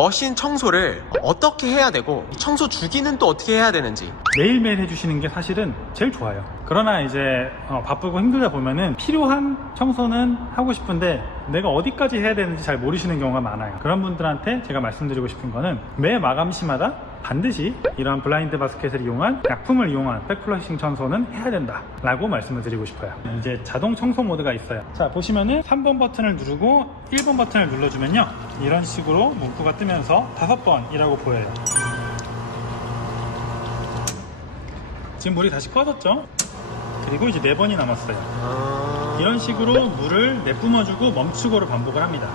머신 청소를 어떻게 해야 되고 청소 주기는 또 어떻게 해야 되는지 매일매일 해주시는 게 사실은 제일 좋아요. 그러나 이제 바쁘고 힘들다 보면은 필요한 청소는 하고 싶은데 내가 어디까지 해야 되는지 잘 모르시는 경우가 많아요. 그런 분들한테 제가 말씀드리고 싶은 거는 매 마감 시마다 반드시 이러한 블라인드 바스켓을 이용한 약품을 이용한 백플러싱 청소는 해야 된다 라고 말씀을 드리고 싶어요. 이제 자동 청소 모드가 있어요. 자, 보시면은 3번 버튼을 누르고 1번 버튼을 눌러주면요, 이런 식으로 문구가 뜨면서 5번이라고 보여요. 지금 물이 다시 꺼졌죠? 그리고 이제 4번이 남았어요. 이런 식으로 물을 내뿜어주고 멈추고를 반복을 합니다.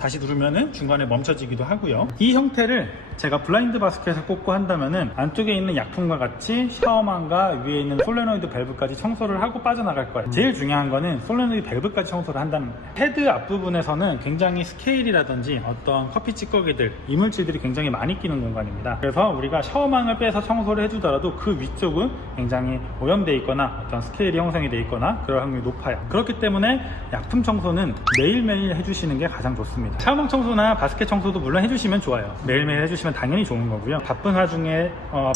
다시 누르면은 중간에 멈춰지기도 하고요. 이 형태를 제가 블라인드 바스켓을 꽂고 한다면은 안쪽에 있는 약품과 같이 샤워망과 위에 있는 솔레노이드 밸브까지 청소를 하고 빠져나갈 거예요. 제일 중요한 거는 솔레노이드 밸브까지 청소를 한다는 거예요. 헤드 앞부분에서는 굉장히 스케일이라든지 어떤 커피 찌꺼기들, 이물질들이 굉장히 많이 끼는 공간입니다. 그래서 우리가 샤워망을 빼서 청소를 해주더라도 그 위쪽은 굉장히 오염되어 있거나 어떤 스케일이 형성이 되어 있거나 그럴 확률이 높아요. 그렇기 때문에 약품 청소는 매일매일 해주시는 게 가장 좋습니다. 샤워망 청소나 바스켓 청소도 물론 해주시면 좋아요. 매일매일 해주시면 당연히 좋은 거고요. 바쁜 와중에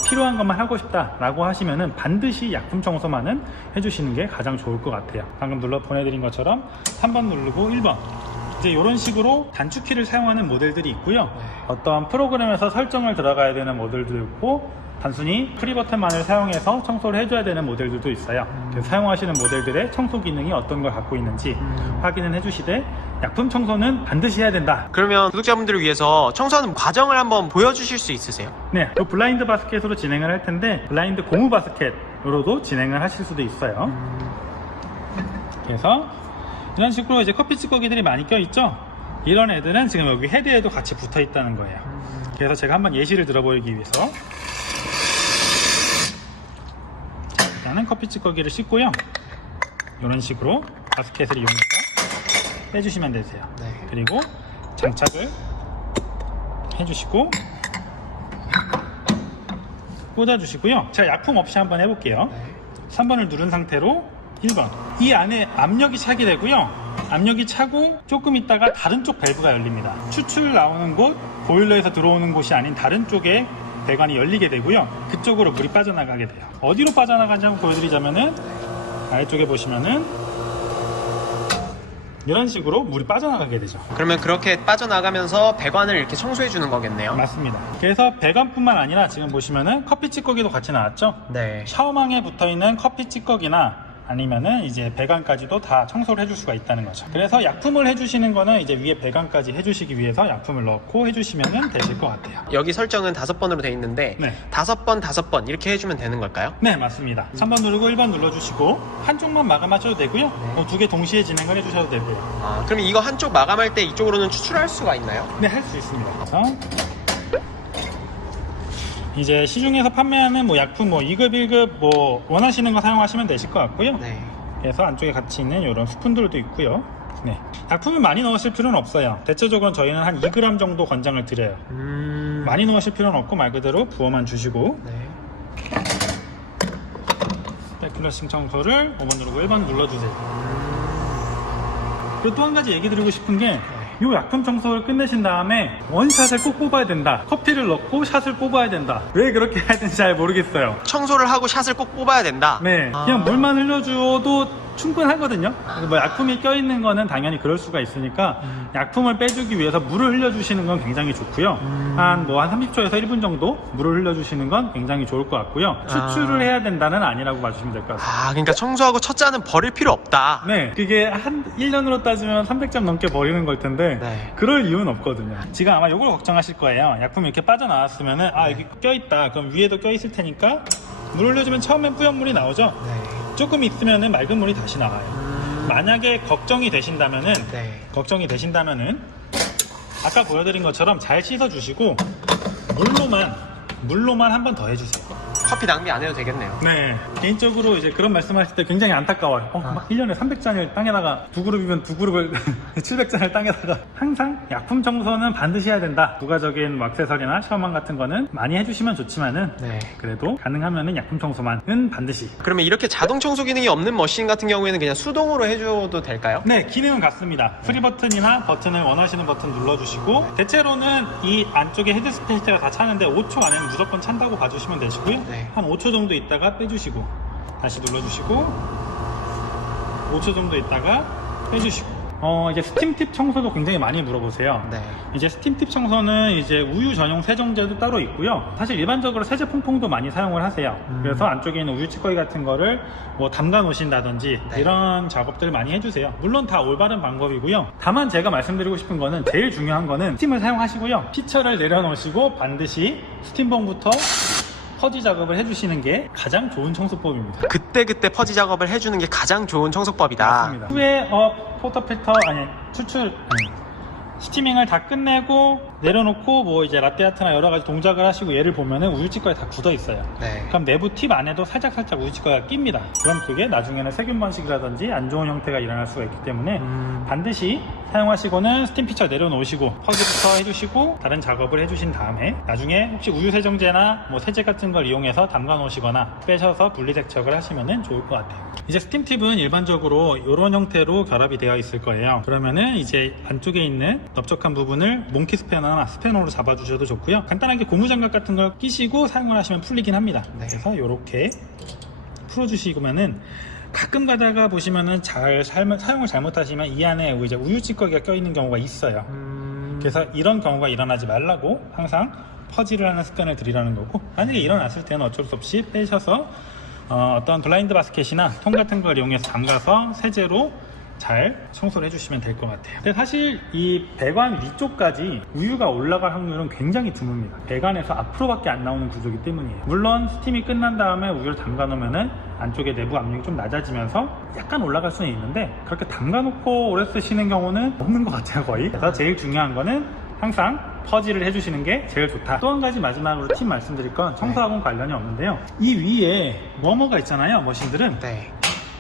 필요한 것만 하고 싶다 라고 하시면은 반드시 약품 청소만은 해주시는 게 가장 좋을 것 같아요. 방금 눌러 보내드린 것처럼 3번 누르고 1번, 이제 이런 식으로 단축키를 사용하는 모델들이 있고요. 어떤 프로그램에서 설정을 들어가야 되는 모델도 있고, 단순히 프리버튼만을 사용해서 청소를 해줘야 되는 모델들도 있어요. 그래서 사용하시는 모델들의 청소 기능이 어떤 걸 갖고 있는지 확인을 해주시되, 약품 청소는 반드시 해야 된다. 그러면 구독자분들을 위해서 청소하는 과정을 한번 보여주실 수 있으세요? 네, 그 블라인드 바스켓으로 진행을 할 텐데 블라인드 고무 바스켓으로도 진행을 하실 수도 있어요. 그래서 이런 식으로 이제 커피 찌꺼기들이 많이 껴있죠? 이런 애들은 지금 여기 헤드에도 같이 붙어 있다는 거예요. 그래서 제가 한번 예시를 들어보이기 위해서 일단은 커피 찌꺼기를 씻고요, 이런 식으로 바스켓을 이용해서 빼주시면 되세요. 네. 그리고 장착을 해주시고 꽂아주시고요. 제가 약품 없이 한번 해볼게요. 3번을 누른 상태로 1번, 이 안에 압력이 차게 되고요. 압력이 차고 조금 있다가 다른 쪽 밸브가 열립니다. 추출 나오는 곳, 보일러에서 들어오는 곳이 아닌 다른 쪽에 배관이 열리게 되고요. 그쪽으로 물이 빠져나가게 돼요. 어디로 빠져나가는지 한번 보여드리자면은, 아래쪽에 보시면은 이런 식으로 물이 빠져나가게 되죠. 그러면 그렇게 빠져나가면서 배관을 이렇게 청소해 주는 거겠네요. 맞습니다. 그래서 배관뿐만 아니라 지금 보시면은 커피 찌꺼기도 같이 나왔죠? 네. 샤워망에 붙어있는 커피 찌꺼기나 아니면은 이제 배관까지도 다 청소를 해줄 수가 있다는 거죠. 그래서 약품을 해주시는 거는 이제 위에 배관까지 해주시기 위해서 약품을 넣고 해주시면 되실 것 같아요. 여기 설정은 5번으로 돼 있는데 네. 5번 이렇게 해주면 되는 걸까요? 네, 맞습니다. 3번 누르고 1번 눌러주시고 한쪽만 마감하셔도 되고요. 2개 동시에 진행을 해주셔도 되고요. 아, 그럼 이거 한쪽 마감할 때 이쪽으로는 추출할 수가 있나요? 네, 할 수 있습니다. 그래서 이제 시중에서 판매하는 뭐 약품 2급, 1급 뭐 원하시는 거 사용하시면 되실 것 같고요. 네. 그래서 안쪽에 같이 있는 이런 스푼들도 있고요. 네. 약품을 많이 넣으실 필요는 없어요. 대체적으로 저희는 한 2g 정도 권장을 드려요. 많이 넣으실 필요는 없고 말 그대로 부어만 주시고, 네. 백플러싱 청소를 5번 누르고 1번 눌러주세요. 그리고 또 한 가지 얘기 드리고 싶은 게, 이 약품 청소를 끝내신 다음에 원샷을 꼭 뽑아야 된다, 커피를 넣고 샷을 뽑아야 된다, 왜 그렇게 해야 되는지 잘 모르겠어요. 청소를 하고 샷을 꼭 뽑아야 된다? 네, 그냥 물만 흘려줘도 충분하거든요. 뭐 약품이 껴있는 거는 당연히 그럴 수가 있으니까 약품을 빼주기 위해서 물을 흘려주시는 건 굉장히 좋고요. 한 30초에서 1분 정도 물을 흘려주시는 건 굉장히 좋을 것 같고요. 추출을 해야 된다는 아니라고 봐주시면 될 것 같습니다. 아, 그러니까 청소하고 첫 잔은 버릴 필요 없다. 네, 그게 한 1년으로 따지면 300점 넘게 버리는 걸 텐데 네. 그럴 이유는 없거든요. 지금 아마 이걸 걱정하실 거예요. 약품이 이렇게 빠져나왔으면은 여기 껴있다, 그럼 위에도 껴있을 테니까 물 흘려주면 처음엔 뿌연물이 나오죠. 네. 조금 있으면은 맑은 물이 다시 나와요. 만약에 걱정이 되신다면은 아까 보여드린 것처럼 잘 씻어주시고 물로만 한 번 더 해주세요. 커피 낭비 안 해도 되겠네요. 네, 개인적으로 이제 그런 말씀하실 때 굉장히 안타까워요. 막 1년에 300잔을 땅에다가 두 그룹이면 두 그룹을 700잔을 땅에다가 항상 약품 청소는 반드시 해야 된다. 부가적인 액세서리나 샤워만 같은 거는 많이 해주시면 좋지만은 네. 그래도 가능하면은 약품 청소만은 반드시. 그러면 이렇게 자동 청소 기능이 없는 머신 같은 경우에는 그냥 수동으로 해줘도 될까요? 네, 기능은 같습니다. 프리 버튼이나 버튼을 원하시는 버튼 눌러주시고, 대체로는 이 안쪽에 헤드 스페이스가 다 차는데 5초 안에는 무조건 찬다고 봐주시면 되시고요. 네. 한 5초 정도 있다가 빼주시고 다시 눌러주시고 5초 정도 있다가 빼주시고. 이제 스팀팁 청소도 굉장히 많이 물어보세요. 네. 이제 스팀팁 청소는 이제 우유 전용 세정제도 따로 있고요. 사실 일반적으로 세제 퐁퐁도 많이 사용을 하세요. 그래서 안쪽에 있는 우유 찌꺼기 같은 거를 뭐 담가 놓으신다든지 네. 이런 작업들을 많이 해주세요. 물론 다 올바른 방법이고요. 다만 제가 말씀드리고 싶은 거는 제일 중요한 거는 스팀을 사용하시고요. 피처를 내려놓으시고 반드시 스팀봉부터 퍼지 작업을 해주시는 게 가장 좋은 청소법입니다. 그때그때 퍼지 작업을 해주는 게 가장 좋은 청소법이다. 맞습니다. 후에 포터필터 스티밍을 다 끝내고 내려놓고 뭐 이제 라떼아트나 여러 가지 동작을 하시고 얘를 보면은 우유찌꺼기 다 굳어 있어요. 네. 그럼 내부 팁 안에도 살짝살짝 우유찌꺼기가 낍니다. 그럼 그게 나중에는 세균 번식이라든지 안 좋은 형태가 일어날 수가 있기 때문에 반드시 사용하시고는 스팀 피처 내려놓으시고 퍼지부터 해주시고 다른 작업을 해주신 다음에 나중에 혹시 우유 세정제나 뭐 세제 같은 걸 이용해서 담가 놓으시거나 빼셔서 분리 세척을 하시면은 좋을 것 같아요. 이제 스팀 팁은 일반적으로 이런 형태로 결합이 되어 있을 거예요. 그러면은 이제 안쪽에 있는 넓적한 부분을 몽키 스패너나 스패너로 잡아주셔도 좋고요. 간단하게 고무장갑 같은 걸 끼시고 사용을 하시면 풀리긴 합니다. 네. 그래서 이렇게 풀어주시면은 가끔 가다가 보시면은 사용을 잘못하시면 이 안에 이제 우유 찌꺼기가 껴있는 경우가 있어요. 그래서 이런 경우가 일어나지 말라고 항상 퍼지를 하는 습관을 들이라는 거고, 만약에 일어났을 때는 어쩔 수 없이 빼셔서 어떤 블라인드 바스켓이나 통 같은 걸 이용해서 담가서 세제로 잘 청소를 해주시면 될 것 같아요. 근데 사실 이 배관 위쪽까지 우유가 올라갈 확률은 굉장히 드뭅니다. 배관에서 앞으로밖에 안 나오는 구조이기 때문이에요. 물론 스팀이 끝난 다음에 우유를 담가 놓으면은 안쪽에 내부 압력이 좀 낮아지면서 약간 올라갈 수는 있는데 그렇게 담가 놓고 오래 쓰시는 경우는 없는 것 같아요, 거의. 그래서 제일 중요한 거는 항상 퍼지를 해주시는 게 제일 좋다. 또 한 가지 마지막으로 팁 말씀드릴 건 청소하고는 관련이 없는데요. 이 위에 워머가 있잖아요, 머신들은. 네.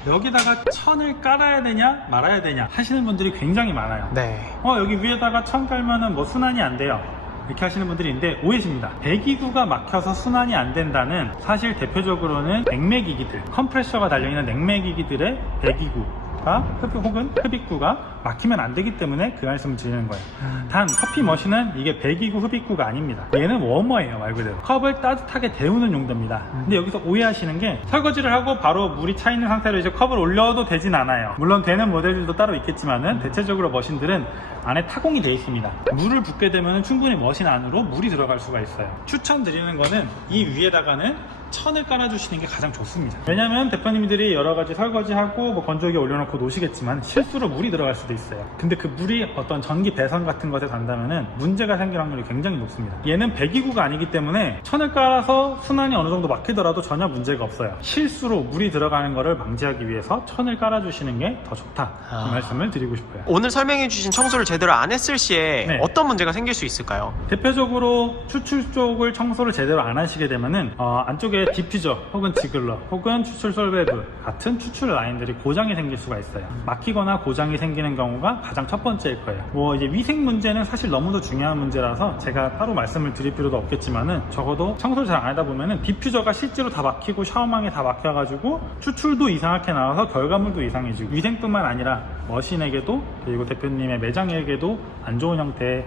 여기다가 천을 깔아야 되냐 말아야 되냐 하시는 분들이 굉장히 많아요. 네. 여기 위에다가 천 깔면은 뭐 순환이 안 돼요, 이렇게 하시는 분들이 있는데 오해십니다. 배기구가 막혀서 순환이 안 된다는 사실 대표적으로는 냉매기기들, 컴프레셔가 달려있는 냉매기기들의 배기구가 혹은 흡입구가 막히면 안 되기 때문에 그 말씀을 드리는 거예요. 단 커피 머신은 이게 배기구 흡입구가 아닙니다. 얘는 워머예요, 말 그대로. 컵을 따뜻하게 데우는 용도입니다. 근데 여기서 오해하시는 게 설거지를 하고 바로 물이 차 있는 상태로 이제 컵을 올려도 되진 않아요. 물론 되는 모델들도 따로 있겠지만은 대체적으로 머신들은 안에 타공이 되어 있습니다. 물을 붓게 되면 충분히 머신 안으로 물이 들어갈 수가 있어요. 추천드리는 거는 이 위에다가는 천을 깔아주시는 게 가장 좋습니다. 왜냐면 대표님들이 여러 가지 설거지하고 뭐 건조기에 올려놓고 놓으시겠지만 실수로 물이 들어갈 수도 있어요. 근데 그 물이 어떤 전기 배선 같은 것에 닿는다면은 문제가 생길 확률이 굉장히 높습니다. 얘는 배기구가 아니기 때문에 천을 깔아서 순환이 어느 정도 막히더라도 전혀 문제가 없어요. 실수로 물이 들어가는 것을 방지하기 위해서 천을 깔아주시는 게 더 좋다, 이 말씀을 드리고 싶어요. 오늘 설명해주신 청소를 제대로 안 했을 시에 네. 어떤 문제가 생길 수 있을까요? 대표적으로 추출 쪽을 청소를 제대로 안 하시게 되면은 안쪽에 디퓨저 혹은 지글러 혹은 추출 솔베드 같은 추출 라인들이 고장이 생길 수가 있어요. 막히거나 고장이 생기는 경우가 가장 첫 번째일 거예요. 뭐 이제 위생 문제는 사실 너무도 중요한 문제라서 제가 따로 말씀을 드릴 필요도 없겠지만은 적어도 청소를 잘 안 하다 보면은 디퓨저가 실제로 다 막히고 샤워망이 다 막혀가지고 추출도 이상하게 나와서 결과물도 이상해지고 위생뿐만 아니라 머신에게도 그리고 대표님의 매장에게도 안 좋은 형태의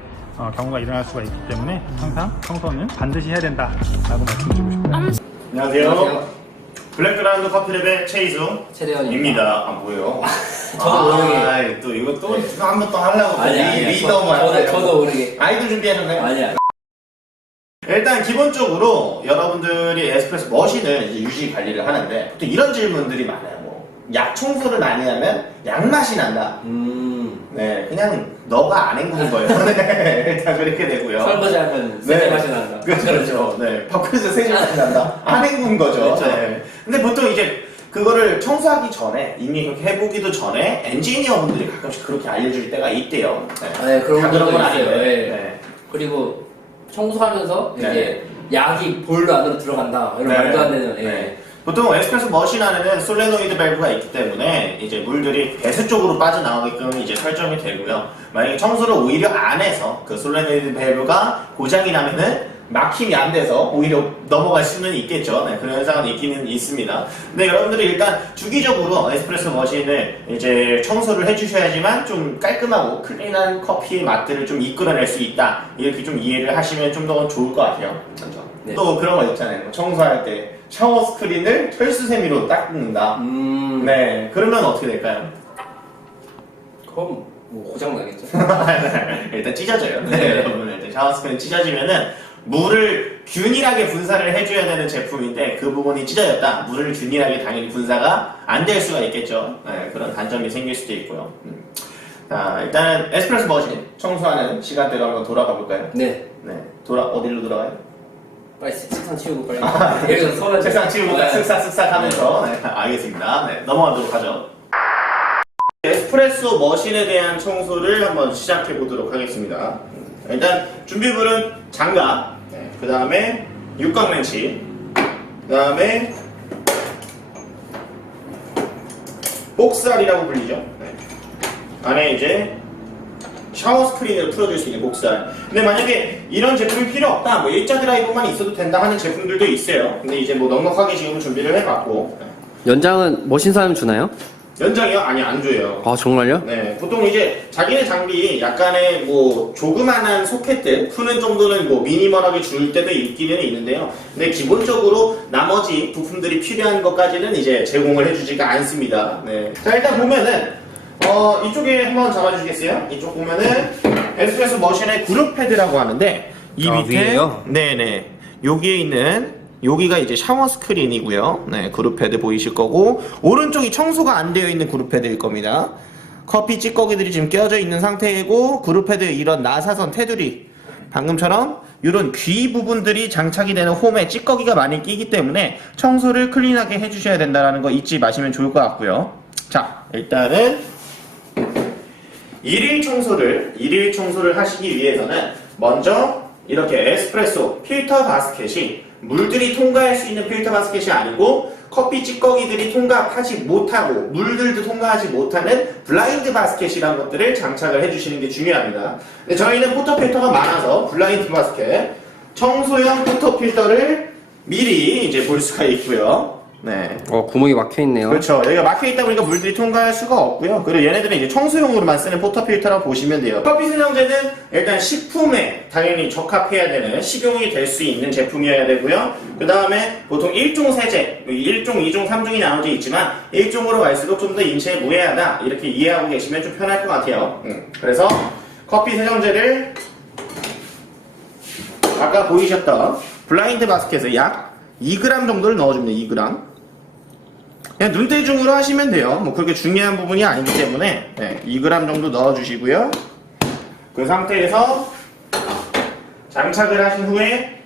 경우가 일어날 수가 있기 때문에 항상 청소는 반드시 해야 된다라고 말씀드리고 싶어요. 안녕하세요. 블랙그라운드 커피랩의 최희수 최대현입니다. 입니다. 아 뭐예요? 저도 모르게. 또 이거 또 한 번 또 하려고 아니야. 리더만 저도 모르게. 아이돌 준비하셨나요? 아니야. 일단 기본적으로 여러분들이 에스프레소 머신을 이제 유지 관리를 하는데 보통 이런 질문들이 많아요. 뭐 약 청소를 많이 하면 약맛이 난다. 네, 그냥 너가 안 헹군 거예요. 네, 일단 그렇게 되고요. 설거지하면 세제 맛이 난다. 그렇죠. 네, 밥그릇에 세제 맛이 난다. 안 헹군 거죠. 그렇죠. 네. 근데 보통 이제 그거를 청소하기 전에 이미 그렇게 해보기도 전에 엔지니어분들이 가끔씩 그렇게 알려줄 때가 있대요. 네, 그런 다 분들도 건 있어요. 아닌데. 네. 네. 그리고 청소하면서 네. 이제 약이 보일러 안으로 들어간다. 이런 말도 안 되는. 예. 네. 보통 에스프레소 머신 안에는 솔레노이드 밸브가 있기 때문에 이제 물들이 배수 쪽으로 빠져나오게끔 이제 설정이 되고요. 만약에 청소를 오히려 안 해서 그 솔레노이드 밸브가 고장이 나면은 막힘이 안 돼서 오히려 넘어갈 수는 있겠죠. 네, 그런 현상은 있기는 있습니다. 근데 여러분들이 일단 주기적으로 에스프레소 머신을 이제 청소를 해주셔야지만 좀 깔끔하고 클린한 커피의 맛들을 좀 이끌어낼 수 있다. 이렇게 좀 이해를 하시면 좀 더 좋을 것 같아요. 그렇죠? 네. 또 그런 거 있잖아요. 청소할 때 샤워 스크린을 철수세미로 닦는다. 네, 그러면 어떻게 될까요? 그럼 뭐 고장 나겠죠. 일단 찢어져요. 네, 여러분 일단 샤워 스크린 찢어지면은 물을 균일하게 분사를 해줘야 되는 제품인데 그 부분이 찢어졌다. 물을 균일하게 당연히 분사가 안 될 수가 있겠죠. 네, 그런 단점이 생길 수도 있고요. 자, 일단은 에스프레소 머신 청소하는 시간대로 한번 돌아가 볼까요? 네. 네, 어디로 돌아가요? 빨리 책상 치우고 빨리. 여기서 서면 책상 치우고 쓱싹쓱싹 하면서 네, 알겠습니다. 네, 넘어가도록 하죠. 에스프레소 머신에 대한 청소를 한번 시작해 보도록 하겠습니다. 일단 준비물은 장갑, 네, 그 다음에 육각렌치, 그 다음에 복살이라고 불리죠. 네. 안에 이제 샤워 스크린을 풀어줄 수 있는 복살. 근데 만약에 이런 제품이 필요 없다, 뭐 일자 드라이버만 있어도 된다 하는 제품들도 있어요. 근데 이제 뭐 넉넉하게 지금 준비를 해봤고. 연장은 머신 사용 주나요? 연장이요? 아니, 안 줘요. 아, 정말요? 네, 보통 이제 자기네 장비 약간의 뭐 조그만한 소켓들 푸는 정도는 뭐 미니멀하게 줄 때도 있기는 있는데요. 근데 기본적으로 나머지 부품들이 필요한 것까지는 이제 제공을 해주지가 않습니다. 네. 자, 일단 보면은 이쪽에 한번 잡아주시겠어요? 이쪽 보면은 에스프레소 머신의 그룹 패드라고 하는데 이 밑에 위에요? 네네 여기에 있는 여기가 이제 샤워 스크린이고요. 네, 그룹 패드 보이실 거고 오른쪽이 청소가 안 되어 있는 그룹 패드일 겁니다. 커피 찌꺼기들이 지금 껴져 있는 상태이고 그룹 패드 이런 나사선 테두리 방금처럼 이런 귀 부분들이 장착이 되는 홈에 찌꺼기가 많이 끼기 때문에 청소를 클린하게 해주셔야 된다는 거 잊지 마시면 좋을 것 같고요. 자, 일단은 일일 청소를 하시기 위해서는 먼저 이렇게 에스프레소 필터 바스켓이 물들이 통과할 수 있는 필터 바스켓이 아니고 커피 찌꺼기들이 통과하지 못하고 물들도 통과하지 못하는 블라인드 바스켓이라는 것들을 장착을 해주시는 게 중요합니다. 근데 저희는 포터 필터가 많아서 블라인드 바스켓 청소용 포터 필터를 미리 이제 볼 수가 있고요. 네. 구멍이 막혀 있네요. 그렇죠. 여기가 막혀있다 보니까 물들이 통과할 수가 없고요. 그리고 얘네들은 이제 청소용으로만 쓰는 포터필터라고 보시면 돼요. 커피 세정제는 일단 식품에 당연히 적합해야 되는 식용이 될 수 있는 제품이어야 되고요. 그 다음에 보통 1종 세제, 1종, 2종, 3종이 나눠져 있지만 1종으로 갈수록 좀 더 인체에 무해하다 이렇게 이해하고 계시면 좀 편할 것 같아요. 그래서 커피 세정제를 아까 보이셨던 블라인드 바스켓에 약 2g 정도를 넣어줍니다. 2g. 그냥 눈대중으로 하시면 돼요. 뭐 그렇게 중요한 부분이 아니기 때문에 2g 정도 넣어주시고요. 그 상태에서 장착을 하신 후에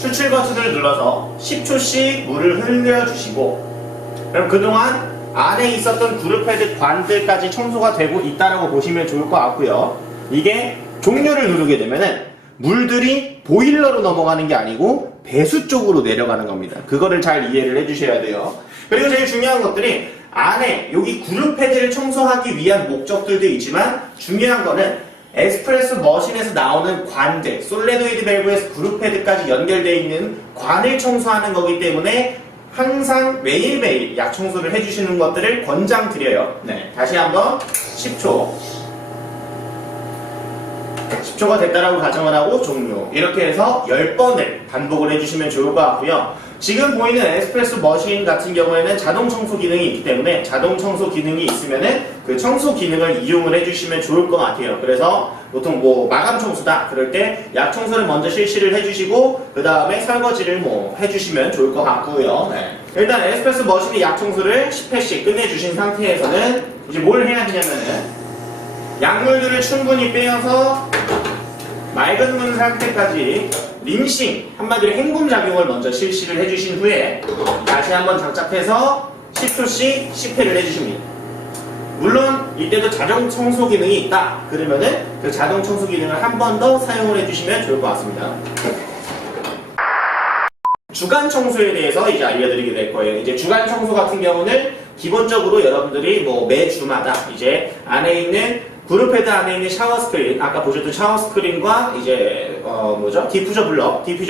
추출 버튼을 눌러서 10초씩 물을 흘려주시고 그럼 그동안 안에 있었던 그룹패드 관들까지 청소가 되고 있다라고 보시면 좋을 것 같고요. 이게 종료를 누르게 되면은 물들이 보일러로 넘어가는 게 아니고 배수 쪽으로 내려가는 겁니다. 그거를 잘 이해를 해주셔야 돼요. 그리고 제일 중요한 것들이 안에 여기 그룹 패드를 청소하기 위한 목적들도 있지만 중요한 거는 에스프레소 머신에서 나오는 관들, 솔레노이드 밸브에서 그룹 패드까지 연결되어 있는 관을 청소하는 거기 때문에 항상 매일매일 약 청소를 해주시는 것들을 권장드려요. 네, 다시 한번 10초가 됐다라고 가정을 하고 종료. 이렇게 해서 10번을 반복을 해주시면 좋을 것 같고요. 지금 보이는 에스프레소 머신 같은 경우에는 자동 청소 기능이 있기 때문에 자동 청소 기능이 있으면은 그 청소 기능을 이용을 해주시면 좋을 것 같아요. 그래서 보통 뭐 마감 청소다 그럴 때 약 청소를 먼저 실시를 해주시고 그 다음에 설거지를 뭐 해주시면 좋을 것 같고요. 네. 일단 에스프레소 머신의 약 청소를 10회씩 끝내주신 상태에서는 이제 뭘 해야 되냐면은 약물들을 충분히 빼어서 맑은 물 상태까지 린싱, 한마디로 헹굼 작용을 먼저 실시를 해주신 후에 다시 한번 장착해서 10초씩 10회를 해주십니다. 물론 이때도 자동 청소 기능이 있다 그러면은 그 자동 청소 기능을 한 번 더 사용을 해주시면 좋을 것 같습니다. 주간 청소에 대해서 이제 알려드리게 될 거예요. 이제 주간 청소 같은 경우는 기본적으로 여러분들이 뭐 매주마다 이제 안에 있는 그룹헤드 안에 있는 샤워 스크린, 아까 보셨던 샤워 스크린과 이제 디퓨저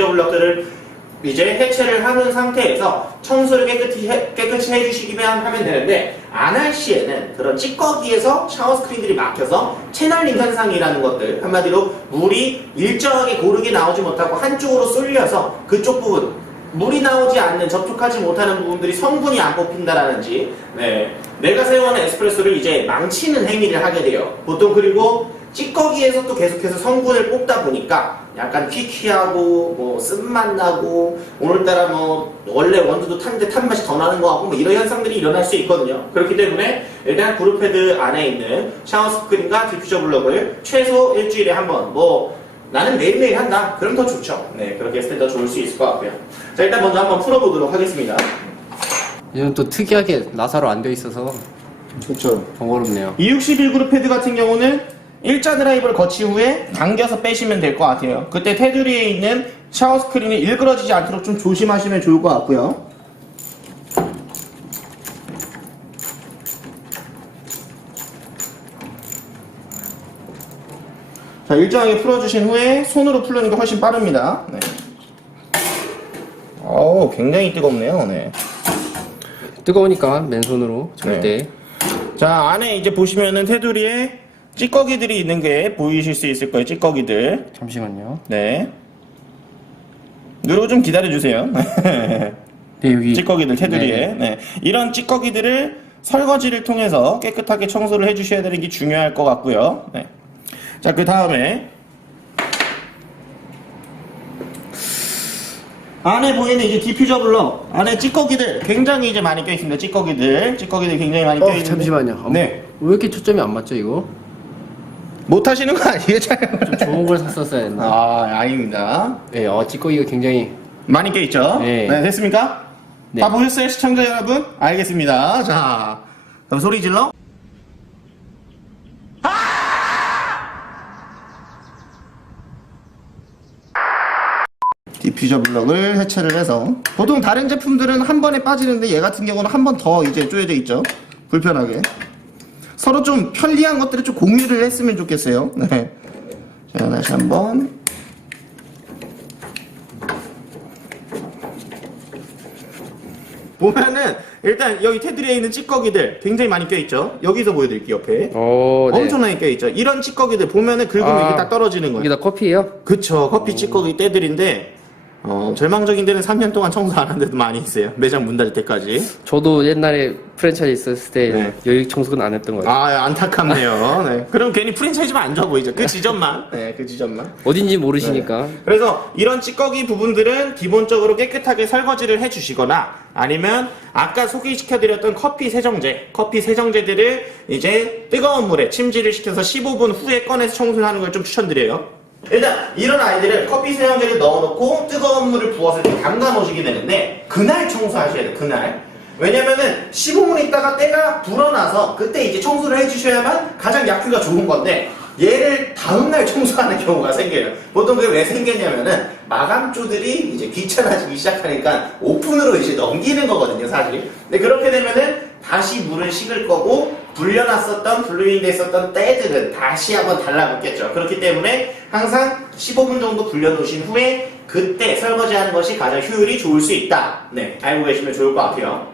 블럭들을 이제 해체를 하는 상태에서 청소를 깨끗이 해주시기만 하면 되는데, 안 할 시에는 그런 찌꺼기에서 샤워 스크린들이 막혀서 채널링 현상이라는 것들, 한마디로 물이 일정하게 고르게 나오지 못하고 한쪽으로 쏠려서 그쪽 부분, 물이 나오지 않는, 접촉하지 못하는 부분들이 성분이 안 뽑힌다라든지, 내가 사용하는 에스프레소를 이제 망치는 행위를 하게 돼요. 보통. 그리고 찌꺼기에서 또 계속해서 성분을 뽑다 보니까 약간 퀴퀴하고 뭐 쓴맛 나고, 오늘따라 뭐 원래 원두도 탔는데 탄맛이 더 나는 거 같고, 뭐 이런 현상들이 일어날 수 있거든요. 그렇기 때문에 일단 그룹헤드 안에 있는 샤워 스크린과 디퓨저 블럭을 최소 일주일에 한 번, 뭐 나는 매일매일 한다, 그럼 더 좋죠. 네, 그렇게 했을 때 더 좋을 수 있을 것 같고요. 자, 일단 먼저 한번 풀어보도록 하겠습니다. 이건 또 특이하게 나사로 안 돼 있어서 그렇죠. 번거롭네요. 261 그룹 패드 같은 경우는 일자 드라이브를 거치 후에 당겨서 빼시면 될 것 같아요. 그때 테두리에 있는 샤워 스크린이 일그러지지 않도록 좀 조심하시면 좋을 것 같고요. 자, 일정하게 풀어주신 후에 손으로 풀는 게 훨씬 빠릅니다. 네. 굉장히 뜨겁네요. 네. 뜨거우니까 맨손으로 절대. 자, 안에 이제 보시면은 테두리에 찌꺼기들이 있는 게 보이실 수 있을 거예요. 찌꺼기들. 잠시만요. 네. 누르고 좀 기다려주세요. 네, 여기 찌꺼기들 테두리에. 네. 네. 이런 찌꺼기들을 설거지를 통해서 깨끗하게 청소를 해주셔야 되는 게 중요할 것 같고요. 네. 자, 그 다음에 안에 보이는 이제 디퓨저 블럭 안에 찌꺼기들 굉장히 이제 많이 껴있습니다. 찌꺼기들 굉장히 많이 껴있는데. 잠시만요. 네. 왜 이렇게 초점이 안 맞죠, 이거? 못 하시는 거 아니에요, 촬영? 좀 좋은 걸 샀었어야 했나? 아닙니다. 네, 찌꺼기가 굉장히. 많이 껴있죠? 네. 됐습니까? 네. 다 보셨어요, 시청자 여러분? 알겠습니다. 자, 그럼 소리 질러. 디퓨저 블럭을 해체를 해서, 보통 다른 제품들은 한 번에 빠지는데 얘 같은 경우는 한 번 더 이제 쪼여져 있죠. 불편하게. 서로 좀 편리한 것들을 좀 공유를 했으면 좋겠어요. 네. 자, 다시 한번. 보면은 일단 여기 테두리에 있는 찌꺼기들 굉장히 많이 껴있죠. 여기서 보여드릴게요. 옆에 네. 엄청나게 껴있죠. 이런 찌꺼기들 보면은 긁으면 이게 딱 떨어지는 거예요. 이게 다 커피예요? 그쵸. 커피 찌꺼기 때들인데 절망적인 데는 3년 동안 청소 안 한 데도 많이 있어요. 매장 문 닫을 때까지. 저도 옛날에 프랜차이즈 있었을 때 네. 여기 청소는 안 했던 것 같아요. 안타깝네요. 네. 그럼 괜히 프랜차이즈만 안 좋아 보이죠. 그 지점만. 네, 그 지점만. 어딘지 모르시니까. 그래서 이런 찌꺼기 부분들은 기본적으로 깨끗하게 설거지를 해주시거나, 아니면 아까 소개시켜드렸던 커피 세정제들을 이제 뜨거운 물에 침질을 시켜서 15분 후에 꺼내서 청소를 하는 걸 좀 추천드려요. 일단 이런 아이들을 커피 세정제를 넣어놓고 뜨거운 물을 부어서 이렇게 담가 놓으시게 되는데, 그날 청소하셔야 돼요. 그날. 왜냐면은 15분 있다가 때가 불어나서 그때 이제 청소를 해주셔야만 가장 약효가 좋은 건데, 얘를 다음날 청소하는 경우가 생겨요. 보통 그게 왜 생겼냐면은 마감조들이 이제 귀찮아지기 시작하니까 오픈으로 이제 넘기는 거거든요, 사실. 근데 그렇게 되면은 다시 물을 식을 거고, 불려놨었던, 블루잉돼 있었던 때들은 다시 한번 달라붙겠죠. 그렇기 때문에 항상 15분 정도 불려놓으신 후에 그때 설거지하는 것이 가장 효율이 좋을 수 있다. 네, 알고 계시면 좋을 것 같아요.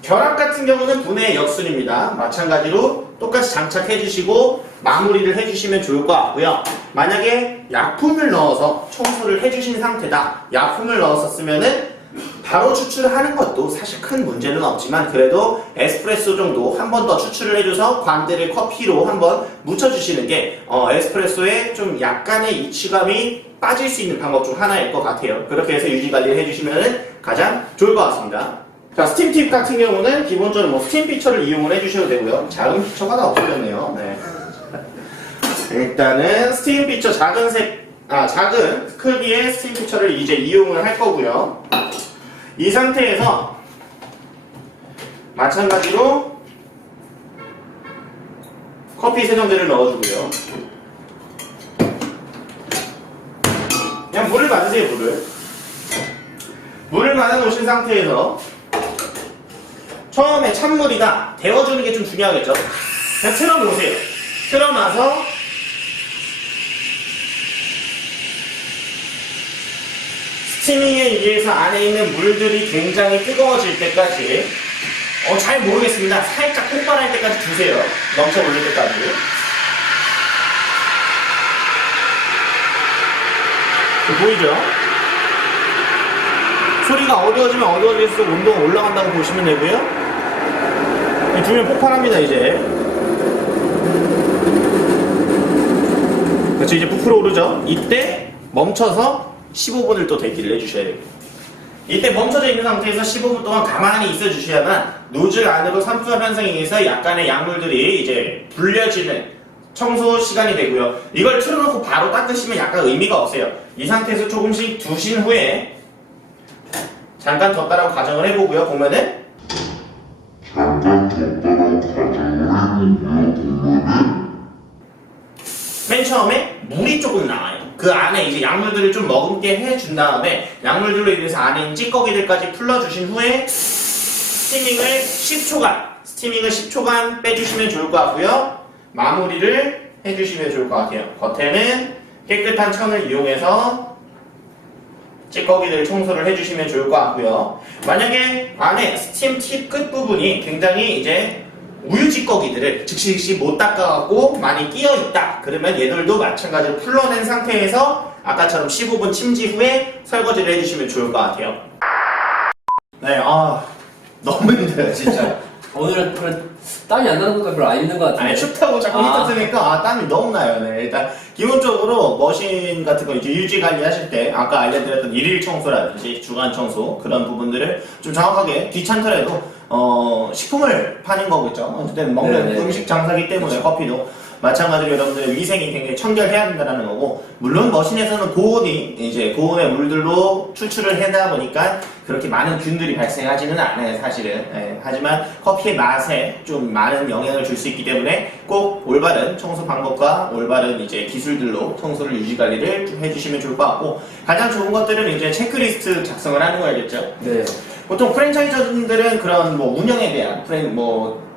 결합 같은 경우는 분해 역순입니다. 마찬가지로 똑같이 장착해 주시고 마무리를 해주시면 좋을 것 같고요. 만약에 약품을 넣어서 청소를 해주신 상태다, 약품을 넣었었으면은 바로 추출하는 것도 사실 큰 문제는 없지만, 그래도 에스프레소 정도 한 번 더 추출을 해줘서 관대를 커피로 한번 묻혀주시는 게 에스프레소에 좀 약간의 이치감이 빠질 수 있는 방법 중 하나일 것 같아요. 그렇게 해서 유지관리를 해주시면 가장 좋을 것 같습니다. 자, 스팀 팁 같은 경우는 기본적으로 뭐 스팀 피처를 이용을 해주셔도 되고요. 작은 피처가 다 없어졌네요. 네. 일단은 스팀 피처 작은 크기의 스팀 피처를 이제 이용을 할 거고요. 이 상태에서 마찬가지로 커피 세정제를 넣어주고요. 그냥 물을 받으세요, 물을. 물을 받아 놓으신 상태에서 처음에 찬물이다 데워주는 게 좀 중요하겠죠. 그냥 틀어놓으세요. 틀어놔서 스티밍에 의해서 안에 있는 물들이 굉장히 뜨거워질 때까지 잘 모르겠습니다. 살짝 폭발할 때까지 두세요. 넘쳐 올릴 때까지. 보이죠? 소리가 어두워지면 어두워질수록 온도가 올라간다고 보시면 되고요. 두면 폭발합니다. 이제 그렇죠. 이제 부풀어 오르죠. 이때 멈춰서 15분을 또 대기를 해주셔야 됩니다. 이때 멈춰져 있는 상태에서 15분 동안 가만히 있어 주셔야만 노즐 안으로 산수압 현상에 의해서 약간의 약물들이 이제 불려지는 청소 시간이 되고요. 이걸 틀어놓고 바로 닦으시면 약간 의미가 없어요. 이 상태에서 조금씩 두신 후에 잠깐 뒀다라고 가정을 해보고요. 보면은 맨 처음에 물이 조금 나와요. 그 안에 이제 약물들을 좀 머금게 해준 다음에 약물들로 인해서 안에 있는 찌꺼기들까지 풀러주신 후에 스티밍을 10초간 빼주시면 좋을 것 같고요. 마무리를 해주시면 좋을 것 같아요. 겉에는 깨끗한 천을 이용해서 찌꺼기들 청소를 해주시면 좋을 것 같고요. 만약에 안에 스팀 팁 끝부분이 굉장히 이제 우유 찌꺼기들을 즉시 못 닦아갖고 많이 끼어있다. 그러면 얘들도 마찬가지로 풀러낸 상태에서 아까처럼 15분 침지 후에 설거지를 해주시면 좋을 것 같아요. 네, 너무 힘들어요, 진짜. 오늘은 땀이 안 나는 것도 별로 안 힘든 것 같은데. 아니, 춥다고 자꾸 히터 트니까 땀이 너무 나요. 네, 일단 기본적으로 머신 같은 거 이제 유지 관리하실 때 아까 알려드렸던 일일 청소라든지 주간 청소 그런 부분들을 좀 정확하게 귀찮더라도 식품을 파는 거겠죠. 어쨌든 먹는 네네. 음식 장사기 때문에 커피도 마찬가지로 여러분들의 위생이 굉장히 청결해야 된다는 거고, 물론 머신에서는 고온의 물들로 추출을 해다 보니까 그렇게 많은 균들이 발생하지는 않아요, 사실은. 하지만 커피의 맛에 좀 많은 영향을 줄 수 있기 때문에 꼭 올바른 청소 방법과 올바른 이제 기술들로 청소를 유지 관리를 좀 해주시면 좋을 것 같고, 가장 좋은 것들은 이제 체크리스트 작성을 하는 거겠죠. 네. 보통 프랜차이저분들은 그런 뭐 운영에 대한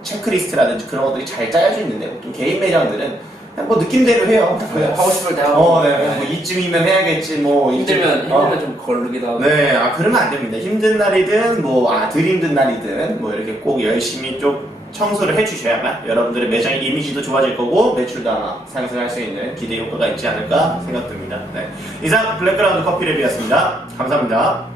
체크리스트라든지 그런 것들이 잘 짜여져 있는데, 보통 개인 매장들은 그냥 뭐 느낌대로 해요. 하고 싶을 때 하고. 네. 뭐 이쯤이면 해야겠지. 뭐 힘들면 좀 거르기도 하고. 네, 그러면 안 됩니다. 힘든 날이든 덜 힘든 날이든 뭐 이렇게 꼭 열심히 좀 청소를 해주셔야만 여러분들의 매장의 이미지도 좋아질 거고 매출도 아마 상승할 수 있는 기대 효과가 있지 않을까 생각됩니다. 네. 이상 블랙그라운드 커피 랩이었습니다. 감사합니다.